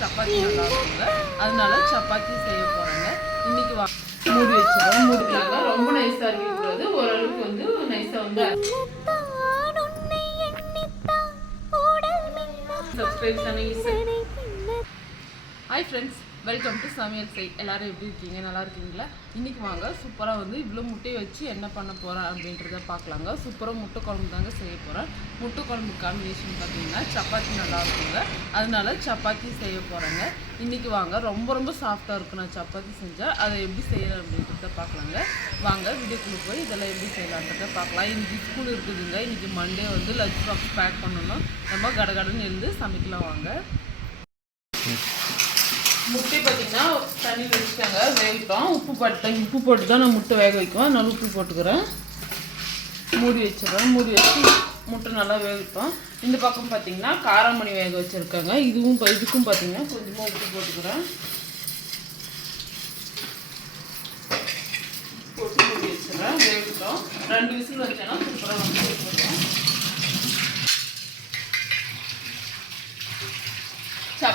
சப்பாத்தி நல்லா இருக்குங்க. அதனால சப்பாத்தி செய்ய போகிறேங்க இன்னைக்கு வா மூடி வச்சிடறோம் மூடிக்கலாங்க. ரொம்ப நைஸாக இருக்கக்கூடாது ஓரளவுக்கு வந்து நைஸாக வந்து சப்ஸ்கிரைப் பண்ணி ஹாய் ஃப்ரெண்ட்ஸ் வெல்கம் டு சமையல் செய் எல்லோரும் எப்படி இருக்கீங்க? நல்லா இருக்கீங்களா? இன்றைக்கி வாங்க சூப்பராக வந்து இவ்வளோ முட்டையை வச்சு என்ன பண்ண போகிறேன் அப்படின்றத பார்க்கலாங்க. சூப்பராக முட்டை குழம்பு தாங்க செய்ய போகிறேன் முட்டை குழம்பு காம்பினேஷன் பார்த்தீங்கன்னா சப்பாத்தி நல்லா இருக்குங்க. அதனால சப்பாத்தி செய்ய போகிறேங்க இன்றைக்கி வாங்க ரொம்ப ரொம்ப சாஃப்டாக இருக்கும். நான் சப்பாத்தி செஞ்சால் அதை எப்படி செய்யறேன் அப்படின்றத பார்க்கலாங்க. வாங்க வீடியோக்குள்ளே போய் இதெல்லாம் எப்படி செய்யலான்றத பார்க்கலாம். இன்றைக்கி ஸ்கூல் இருக்குதுங்க. இன்றைக்கி மண்டே வந்து லஞ்ச் பாக்ஸ் பேக் பண்ணணும். நம்ம கடகடன்னு எழுந்து சமைக்கலாம் வாங்க. முட்டை பார்த்தீங்கன்னா தண்ணி வச்சுட்டாங்க வேகட்டும். உப்பு போட்டு உப்பு போட்டு தான் நான் முட்டை வேக வைக்கும். நல்லா உப்பு போட்டுக்கிறேன். மூடி வச்சிடுறேன். மூடி வச்சு முட்டை நல்லா வேகட்டும். இந்த பக்கம் பார்த்தீங்கன்னா காராமணி வேக வச்சுருக்காங்க. இதுவும் இதுக்கும் பார்த்தீங்கன்னா கொஞ்சமாக உப்பு போட்டுக்கிறேன். போட்டு மூடி வச்சிடுறேன். வேகட்டும். ரெண்டு விசில் வச்சேன்னா சூப்பராக வந்து வேகட்டும்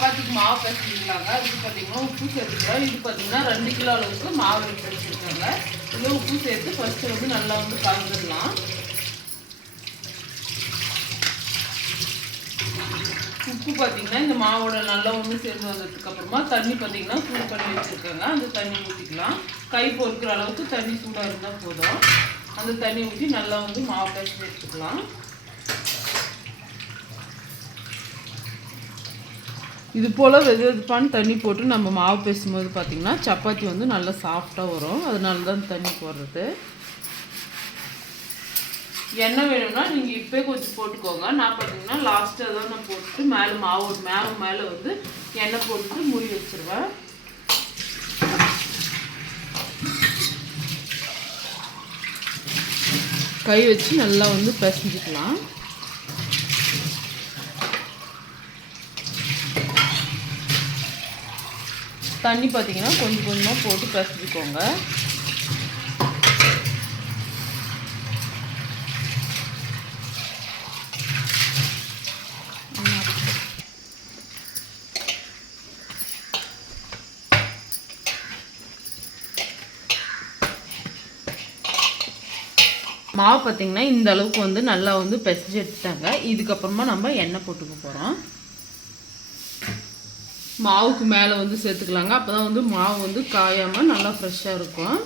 சப்பாத்திக்கு மாவு பிசைஞ்சிருக்காங்க இது பார்த்தீங்கன்னா உப்பு சேர்த்துக்கலாம் இது பார்த்தீங்கன்னா ரெண்டு கிலோ அளவுக்கு மாவு எடுத்து வச்சுருக்காங்க. இதில் உப்பு சேர்த்து ஃபஸ்ட்டு வந்து நல்லா வந்து கலந்துடலாம். உப்பு பார்த்தீங்கன்னா இந்த மாவோட நல்லா ஒன்று சேர்ந்து வந்ததுக்கு அப்புறமா தண்ணி பார்த்தீங்கன்னா சூடு பண்ணி வச்சுருக்காங்க. அந்த தண்ணி ஊற்றிக்கலாம் கை பொறுக்கிற அளவுக்கு தண்ணி சூடாக இருந்தால் போதும். அந்த தண்ணி ஊற்றி நல்லா வந்து மாவு பிசைஞ்சு எடுத்துக்கலாம் இது போல் வெது வெதுப்பான தண்ணி போட்டு நம்ம மாவு பேசும்போது பார்த்திங்கன்னா சப்பாத்தி வந்து நல்லா சாஃப்டாக வரும். அதனால தான் தண்ணி போடுறது. எண்ணெய் வேணும்னா நீங்கள் இப்போ கொஞ்சம் போட்டுக்கோங்க. நான் பார்த்தீங்கன்னா லாஸ்ட்டாக தான் நான் போட்டு மேலே மாவு மேலே மேலே வந்து எண்ணெய் போட்டுட்டு மூடி வச்சுருவேன். கை வச்சு நல்லா வந்து பிசைஞ்சிக்கலாம். தண்ணி பார்த்தீங்கன்னா கொஞ்சம் கொஞ்சமாக போட்டு பிசைஞ்சிக்கோங்க. மாவு பார்த்தீங்கன்னா இந்த அளவுக்கு வந்து நல்லா வந்து பிசைஞ்சு எடுத்துட்டாங்க. இதுக்கப்புறமா நம்ம எண்ணெய் போட்டுக்க போகிறோம் மாவுக்கு மேலே வந்து சேர்த்துக்கலாங்க. அப்போ தான் வந்து மாவு வந்து காயாமல் நல்லா ஃப்ரெஷ்ஷாக இருக்கும்.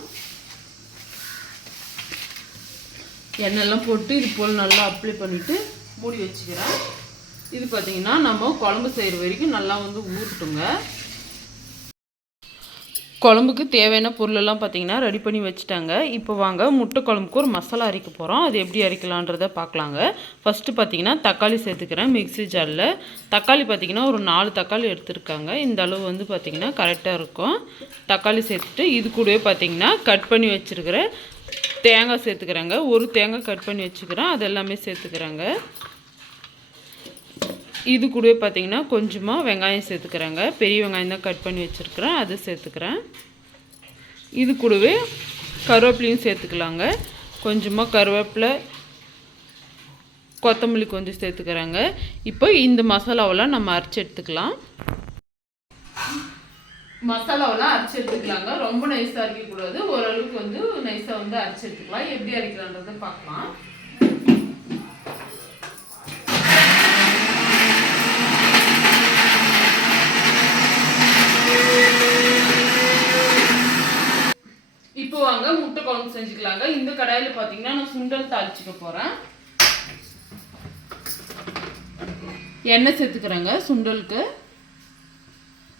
எண்ணெய்லாம் போட்டு இது போல் நல்லா அப்ளை பண்ணிவிட்டு மூடி வச்சுக்கிறேன். இது பார்த்திங்கன்னா நம்ம குழம்பு செய்கிற வரைக்கும் நல்லா வந்து ஊறட்டுங்க. குழம்புக்கு தேவையான பொருளெல்லாம் பார்த்தீங்கன்னா ரெடி பண்ணி வச்சுட்டாங்க. இப்போ வாங்க முட்டை குழம்புக்கு ஒரு மசாலா அரைக்க போகிறோம் அது எப்படி அரைக்கலான்றதை பார்க்கலாங்க. ஃபஸ்ட்டு பார்த்தீங்கன்னா தக்காளி சேர்த்துக்கிறேன் மிக்ஸி ஜாரில் தக்காளி பார்த்தீங்கன்னா ஒரு நாலு தக்காளி எடுத்துருக்காங்க. இந்த அளவு வந்து பார்த்திங்கன்னா கரெக்டாக இருக்கும். தக்காளி சேர்த்துட்டு இது கூடவே பார்த்தீங்கன்னா கட் பண்ணி வச்சுருக்கிற தேங்காய் சேர்த்துக்கிறாங்க. ஒரு தேங்காய் கட் பண்ணி வச்சுக்கிறேன். அது எல்லாமே சேர்த்துக்கிறேங்க. இது கூடவே பார்த்தீங்கன்னா கொஞ்சமாக வெங்காயம் சேர்த்துக்கிறேங்க. பெரிய வெங்காயம் தான் கட் பண்ணி வச்சுருக்கிறேன். அது சேர்த்துக்கிறேன். இது கூடவே கருவேப்பிலையும் சேர்த்துக்கலாங்க. கொஞ்சமாக கருவேப்பிலை கொத்தமல்லி கொஞ்சம் சேர்த்துக்கிறாங்க. இப்போ இந்த மசாலாவெல்லாம் நம்ம அரைச்சி எடுத்துக்கலாம். மசாலாவெல்லாம் அரைச்சி எடுத்துக்கலாங்க. ரொம்ப நைஸாக அரைக்கக்கூடாது. ஓரளவுக்கு வந்து நைஸாக வந்து அரைச்சி எடுத்துக்கலாம். எப்படி அரைக்கலான்றதை பார்க்கலாம். வாங்க முட்டை குழம்பு செஞ்சுக்கலாங்க. இந்த கடாயில் பார்த்தீங்கன்னா நான் சுண்டல் தாளிச்சுக்க போகிறேன் எண்ணெய் சேர்த்துக்கிறேங்க சுண்டலுக்கு.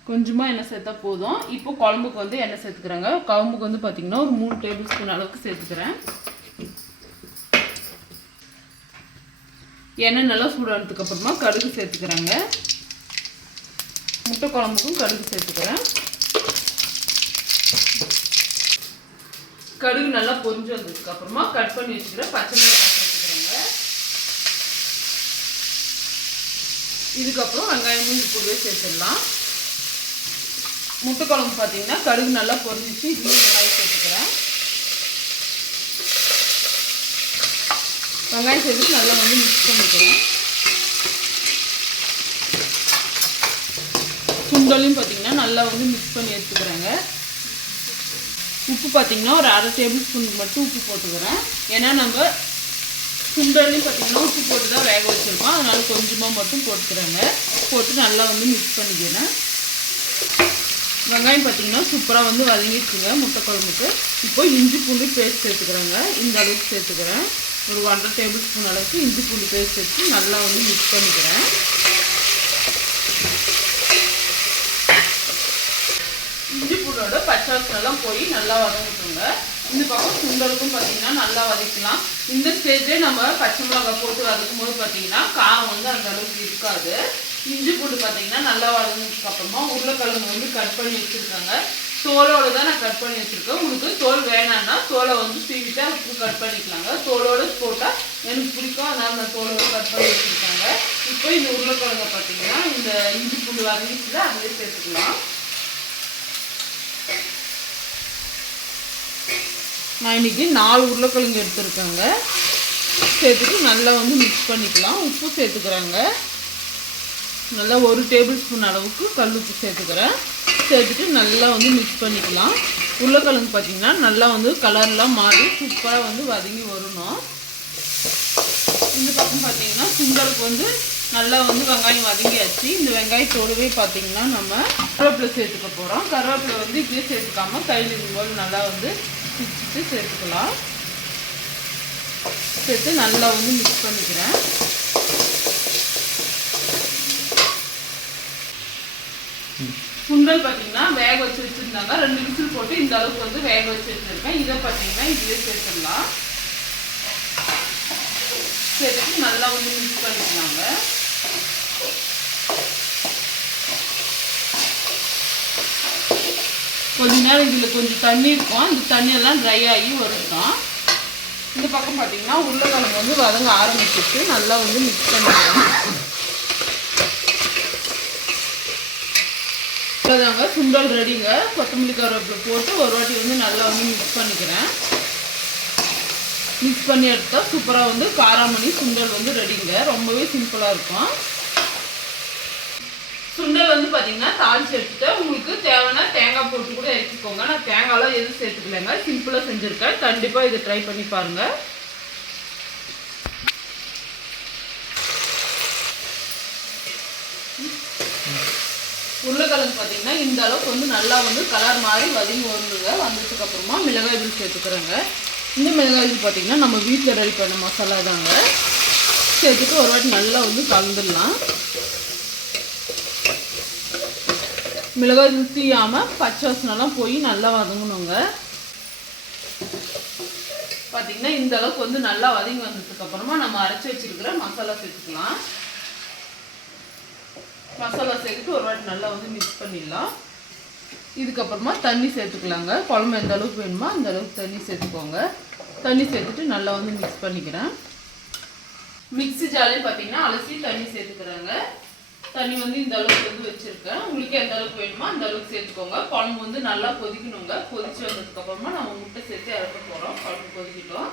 கொஞ்சமாக எண்ணெய் சேர்த்தா போதும். இப்போ குழம்புக்கு வந்து எண்ணெய் சேர்த்துக்கிறாங்க. குழம்புக்கு வந்து பார்த்தீங்கன்னா ஒரு மூணு டேபிள் ஸ்பூன் அளவுக்கு சேர்த்துக்கிறேன். எண்ணெய் நல்லா சூடானதுக்கு அப்புறமா கடுகு சேர்த்துக்கிறாங்க. முட்டை குழம்புக்கும் கடுகு சேர்த்துக்கிறேன். கடுகு நல்லா பொரிஞ்சு வந்ததுக்கு அப்புறமா கட் பண்ணி வச்சுக்கிற பச்சை மிளகாய் சேர்த்துக்கிறேங்க. இதுக்கப்புறம் வெங்காயமும் இது கூடவே சேர்த்துடலாம். முட்டை குழம்பு பார்த்தீங்கன்னா கடுகு நல்லா பொரிஞ்சிச்சு இதுலேயும் வெங்காயம் சேர்த்துக்கிறேன். வெங்காயம் சேர்த்து நல்லா வந்து மிக்ஸ் பண்ணிக்கிறேன். சுண்டலையும் பார்த்தீங்கன்னா நல்லா வந்து மிக்ஸ் பண்ணி எடுத்துக்கிறேங்க. உப்பு பார்த்தீங்கன்னா ஒரு அரை டேபிள் ஸ்பூனுக்கு மட்டும் உப்பு போட்டுக்கிறேன். ஏன்னா நம்ம சுண்டலையும் பார்த்தீங்கன்னா உப்பு போட்டு தான் வேக வச்சுருக்கோம். அதனால் கொஞ்சமாக மட்டும் போட்டுக்கிறேங்க. போட்டு நல்லா வந்து மிக்ஸ் பண்ணிக்கிறேன். வெங்காயம் பார்த்தீங்கன்னா சூப்பராக வந்து வதங்கிடுச்சுங்க முட்டை குழம்புக்கு. இப்போ இஞ்சி பூண்டு பேஸ்ட் சேர்த்துக்கிறேங்க. இந்த அளவுக்கு சேர்த்துக்கிறேன். ஒரு ஒன்றரை டேபிள் ஸ்பூன் அளவுக்கு இஞ்சி பூண்டு பேஸ்ட் சேர்த்து நல்லா வந்து மிக்ஸ் பண்ணிக்கிறேன் இஞ்சி எல்லாம் போய் நல்லா வதங்கிட்டுங்க இந்த பக்கம் சுண்டலுக்கும் பார்த்தீங்கன்னா நல்லா வதக்கலாம். இந்த ஸ்டேஜ்லேயே நம்ம பச்சை மிளகாய் போட்டு வதக்கும் போது பார்த்தீங்கன்னா காரம் வந்து அந்த அளவுக்கு இருக்காது. இஞ்சி பூண்டு பார்த்தீங்கன்னா நல்லா வதங்கினதுக்கு அப்புறமா உருளைக்கிழங்கு வந்து கட் பண்ணி வச்சுருக்காங்க. தோலோடு தான் நான் கட் பண்ணி வச்சுருக்கேன். உங்களுக்கு தோல் வேணாம்னா தோலை வந்து சீவிட்டா கட் பண்ணிக்கலாங்க. தோலோடு போட்டால் எனக்கு பிடிக்கும். அதனால் நான் தோலோட கட் பண்ணி வச்சுருக்காங்க. இப்போ இந்த உருளைக்கிழங்க பார்த்தீங்கன்னா இந்த இஞ்சி பூண்டு வதங்கிட்டு அதிலே சேர்த்துக்கலாம். நான் இன்னைக்கு நாலு உருளைக்கிழங்கு எடுத்துருக்கேங்க. சேர்த்துட்டு நல்லா வந்து மிக்ஸ் பண்ணிக்கலாம். உப்பு சேர்த்துக்கிறாங்க. நல்லா ஒரு டேபிள் ஸ்பூன் அளவுக்கு கல் உப்பு சேர்த்துக்கிறேன். சேர்த்துட்டு நல்லா வந்து மிக்ஸ் பண்ணிக்கலாம். உருளைக்கிழங்கு பார்த்தீங்கன்னா நல்லா வந்து கலர்லாம் மாறி சூப்பராக வந்து வதங்கி வரணும். இந்த பக்கம் பார்த்தீங்கன்னா சுண்டலுக்கு வந்து நல்லா வந்து வெங்காயம் வதங்கியாச்சு. இந்த வெங்காயத்தோடவே பார்த்தீங்கன்னா நம்ம கருவேப்பிலை சேர்த்துக்க போகிறோம் கருவேப்பிலை வந்து இப்படியே சேர்த்துக்காம கையில் இருக்கும்போது நல்லா வந்து பிச்சுட்டு சேர்த்துக்கலாம். சேர்த்து நல்லா வந்து மிக்ஸ் பண்ணிக்கிறேன். சுண்டல் பார்த்தீங்கன்னா வேக வச்சு வச்சுருந்தாங்க. ரெண்டு விசில் போட்டு இந்த அளவுக்கு வந்து வேக வச்சு வச்சுருக்கேன். இதை பார்த்தீங்கன்னா இதுவே சேர்த்துடலாம். சேர்த்து நல்லா வந்து மிக்ஸ் பண்ணிக்கலாங்க. கொஞ்ச நேரம் இதில் கொஞ்சம் தண்ணி இருக்கும். இந்த தண்ணியெல்லாம் ட்ரை ஆகி வரட்டும் இந்த பக்கம் பார்த்தீங்கன்னா உருளைக்கிழங்கு வந்து வதங்க ஆரம்பிச்சிட்டு நல்லா வந்து மிக்ஸ் பண்ணிக்கலாம். இப்போதாங்க சுண்டல் ரெடிங்க கொத்தமல்லி கருவேப்பிலை போட்டு ஒரு வாட்டி வந்து நல்லா வந்து மிக்ஸ் பண்ணிக்கிறேன். மிக்ஸ் பண்ணி எடுத்தால் சூப்பராக வந்து காராமணி சுண்டல் வந்து ரெடிங்க ரொம்பவே சிம்பிளாக இருக்கும். சுண்டல் வந்து பார்த்தீங்கன்னா தாளிச்சு எடுத்துட்டு உங்களுக்கு தேவையான போட்டு கூட எடுத்துக்கோங்க. நான் தேங்காயெலாம் எதுவும் சேர்த்துக்கலைங்க சிம்பிளாக செஞ்சுருக்கேன். கண்டிப்பாக இதை ட்ரை பண்ணி பாருங்கள் உருளைக்கிழங்கு பார்த்தீங்கன்னா இந்த அளவுக்கு வந்து நல்லா வந்து கலர் மாதிரி வதங்கி வருதுங்க வந்ததுக்கு அப்புறமா மிளகாய் தூள் சேர்த்துக்கிறேங்க. இந்த மிளகாய் தூள் பார்த்தீங்கன்னா நம்ம வீட்டில் ரெடி பண்ண மசாலா தாங்க. சேர்த்துட்டு ஒரு வாட்டி நல்லா வந்து கலந்துடலாம். மிளகாய் தூள் பச்சை வாசனைலாம் போய் நல்லா வதங்கணுங்க. பார்த்தீங்கன்னா இந்த அளவுக்கு வந்து நல்லா வதங்கி வந்ததுக்கப்புறமா நம்ம அரைச்சி வச்சுருக்கிற மசாலா சேர்த்துக்கலாம். மசாலா சேர்த்துட்டு ஒரு வாட்டி நல்லா வந்து மிக்ஸ் பண்ணிடலாம். இதுக்கப்புறமா தண்ணி சேர்த்துக்கலாங்க. குழம்பு எந்த அளவுக்கு வேணுமோ அந்த அளவுக்கு தண்ணி சேர்த்துக்கோங்க. தண்ணி சேர்த்துட்டு நல்லா வந்து மிக்ஸ் பண்ணிக்கிறேன். மிக்ஸி ஜாலையும் பார்த்தீங்கன்னா அலசி தண்ணி சேர்த்துக்கிறாங்க. தண்ணி வந்து இந்த அளவுக்கு வந்து வச்சுருக்கேன். உங்களுக்கு எந்த அளவுக்கு வேணுமோ அந்த அளவுக்கு சேர்த்துக்கோங்க. குழம்பு வந்து நல்லா கொதிக்கணுங்க. கொதிச்சு வந்ததுக்கப்புறமா நம்ம முட்டை சேர்த்து இறக்க போகிறோம் குழம்பு கொதிக்கிட்டோம்.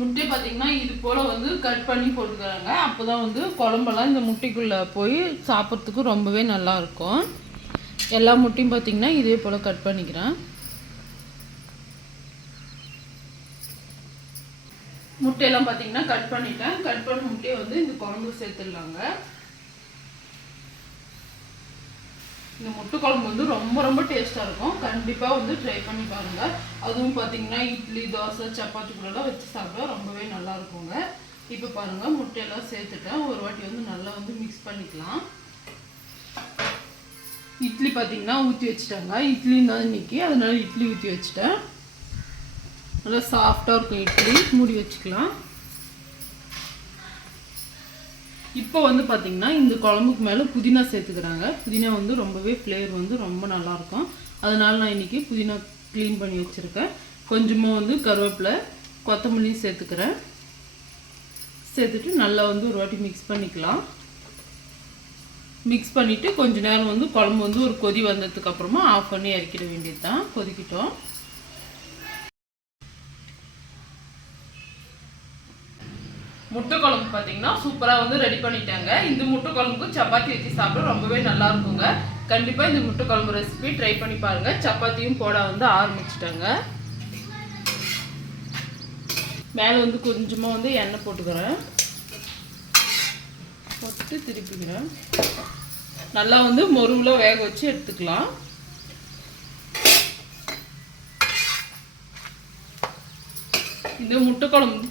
முட்டை பார்த்தீங்கன்னா இது போல் வந்து கட் பண்ணி போட்டுக்கிறாங்க அப்போ தான் வந்து குழம்பெல்லாம் இந்த முட்டைக்குள்ளே போய் சாப்பிட்றதுக்கு ரொம்பவே நல்லா இருக்கும். எல்லா முட்டையும் பார்த்தீங்கன்னா இதே போல் கட் பண்ணிக்கிறேன். முட்டையெல்லாம் பார்த்தீங்கன்னா கட் பண்ணிட்டேன். கட் பண்ண முட்டையை வந்து இந்த குழம்பு சேர்த்துடலாங்க. இந்த முட்டை குழம்பு வந்து ரொம்ப ரொம்ப டேஸ்ட்டாக இருக்கும். கண்டிப்பாக வந்து ட்ரை பண்ணி பாருங்கள் அதுவும் பார்த்தீங்கன்னா இட்லி தோசை சப்பாத்தி கூடலாம் வச்சு சாப்பிட ரொம்பவே நல்லா இருக்குங்க. இப்போ பாருங்கள் முட்டையெல்லாம் சேர்த்துட்டேன். ஒரு வாட்டி வந்து நல்லா வந்து மிக்ஸ் பண்ணிக்கலாம். இட்லி பார்த்தீங்கன்னா ஊற்றி வச்சுட்டாங்க. இட்லி தான் இன்னைக்கு அதனால இட்லி ஊற்றி வச்சுட்டேன். நல்லா சாஃப்டாக இருக்கும் இட்லி. மூடி வச்சுக்கலாம். இப்போ வந்து பார்த்தீங்கன்னா இந்த குழம்புக்கு மேலே புதினா சேர்த்துக்கிறாங்க. புதினா வந்து ரொம்பவே ஃப்ளேவர் வந்து ரொம்ப நல்லாயிருக்கும் அதனால் நான் இன்றைக்கி புதினா க்ளீன் பண்ணி வச்சுருக்கேன். கொஞ்சமாக வந்து கருவேப்பிலை கொத்தமல்லி சேர்த்துக்கிறேன். சேர்த்துட்டு நல்லா வந்து ஒரு வாட்டி மிக்ஸ் பண்ணிக்கலாம். மிக்ஸ் பண்ணிவிட்டு கொஞ்ச நேரம் வந்து குழம்பு வந்து ஒரு கொதி வந்ததுக்கு அப்புறமா ஆஃப் பண்ணி இறக்கிட வேண்டியது தான் கொதிக்கிட்டோம். முட்டை குழம்பு பார்த்தீங்கன்னா சூப்பராக வந்து ரெடி பண்ணிட்டாங்க. இந்த முட்டை குழம்புக்கு சப்பாத்தி வச்சு சாப்பிட ரொம்பவே நல்லா இருக்குங்க. கண்டிப்பாக இந்த முட்டை குழம்பு ரெசிபி ட்ரை பண்ணி பாருங்க. சப்பாத்தியும் போட வந்து ஆரம்பிச்சிட்டாங்க. மேலே வந்து கொஞ்சமாக வந்து எண்ணெய் போட்டுக்கிறேன். போட்டு திருப்பிக்கிறேன். நல்லா வந்து மொருவில் வேக வச்சு எடுத்துக்கலாம். இந்த முட்டை குழம்பு வந்து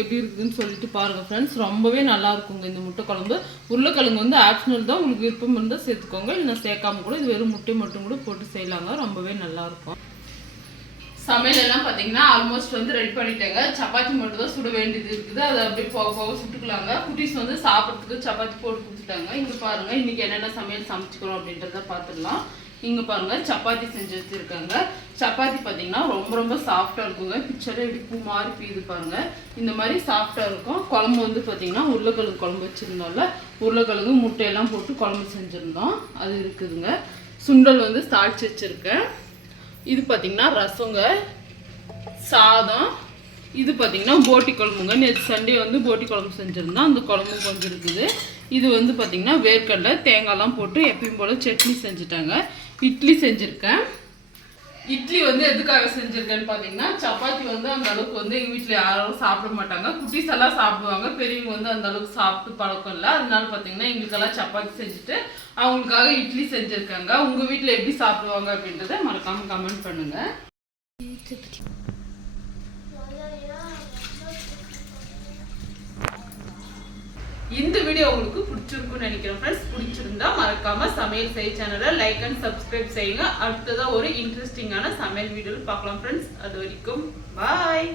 எப்படி இருக்குதுன்னு சொல்லிட்டு பாருங்க ஃப்ரெண்ட்ஸ் ரொம்பவே நல்லா இருக்குங்க இந்த முட்டை குழம்பு உருளைக்கிழங்கு வந்து ஆப்ஷனல் தான். உங்களுக்கு விருப்பம் இருந்தால் சேர்த்துக்கோங்க. இல்லைன்னா சேர்க்காம கூட இது வெறும் முட்டை மட்டும் கூட போட்டு செய்யலாங்க ரொம்பவே நல்லா இருக்கும். சமையல் எல்லாம் பார்த்தீங்கன்னா ஆல்மோஸ்ட் வந்து ரெடி பண்ணிட்டேங்க. சப்பாத்தி மட்டும் தான் சுட வேண்டியது இருக்குது. அதை அப்படியே போக போக சுட்டுக்கலாங்க. குட்டீஸ் வந்து சாப்பிட்றதுக்கு சப்பாத்தி போட்டு கொடுத்துட்டாங்க. இங்கே பாருங்க இன்னைக்கு என்னென்ன சமையல் சமைச்சுக்கிறோம் அப்படின்றத பார்த்துடலாம் இங்கே பாருங்கள் சப்பாத்தி செஞ்சு வச்சுருக்காங்க. சப்பாத்தி பார்த்தீங்கன்னா ரொம்ப ரொம்ப சாஃப்டாக இருக்குங்க. பிக்சரே இப்படி பூ மாதிரி பீது பாருங்க. இந்த மாதிரி சாஃப்டாக இருக்கும். குழம்பு வந்து பார்த்தீங்கன்னா உருளைக்கிழங்கு குழம்பு வச்சுருந்தோம்ல. உருளைக்கிழங்கு முட்டையெல்லாம் போட்டு குழம்பு செஞ்சுருந்தோம். அது இருக்குதுங்க. சுண்டல் வந்து தாளித்து வச்சுருக்கேன். இது பார்த்தீங்கன்னா ரசங்க சாதம். இது பார்த்தீங்கன்னா போட்டி குழம்புங்க. நேற்று சண்டே வந்து போட்டி குழம்பு செஞ்சுருந்தோம். அந்த குழம்பு கொஞ்சம் இருக்குது. இது வந்து பார்த்திங்கன்னா வேர்க்கடலை தேங்காய்லாம் போட்டு எப்பயும் போல் சட்னி செஞ்சுட்டாங்க. இட்லி செஞ்சுருக்கேன். இட்லி வந்து எதுக்காக செஞ்சுருக்கேன்னு பார்த்தீங்கன்னா சப்பாத்தி வந்து அந்த அளவுக்கு வந்து எங்கள் வீட்டில் யாரும் சாப்பிட மாட்டாங்க. குட்டீஸ் எல்லாம் சாப்பிடுவாங்க. பெரியவங்க வந்து அந்த அளவுக்கு சாப்பிட்டு பழக்கம் இல்லை. அதனால பார்த்தீங்கன்னா எங்களுக்கெல்லாம் சப்பாத்தி செஞ்சுட்டு அவங்களுக்காக இட்லி செஞ்சுருக்காங்க. உங்கள் வீட்டில் எப்படி சாப்பிடுவாங்க அப்படின்றத மறக்காமல் கமெண்ட் பண்ணுங்கள் இந்த வீடியோ உங்களுக்கு பிடிச்சிருக்குன்னு நினைக்கிறேன் ஃப்ரெண்ட்ஸ் பிடிச்சிருந்தா மறக்காம சமையல் செய்ய சேனலை லைக் அண்ட் சப்ஸ்கிரைப் செய்யுங்க. அடுத்ததா ஒரு இன்ட்ரெஸ்டிங்கான சமையல் வீடியோ பார்க்கலாம் ஃப்ரெண்ட்ஸ் அது வரைக்கும் பாய்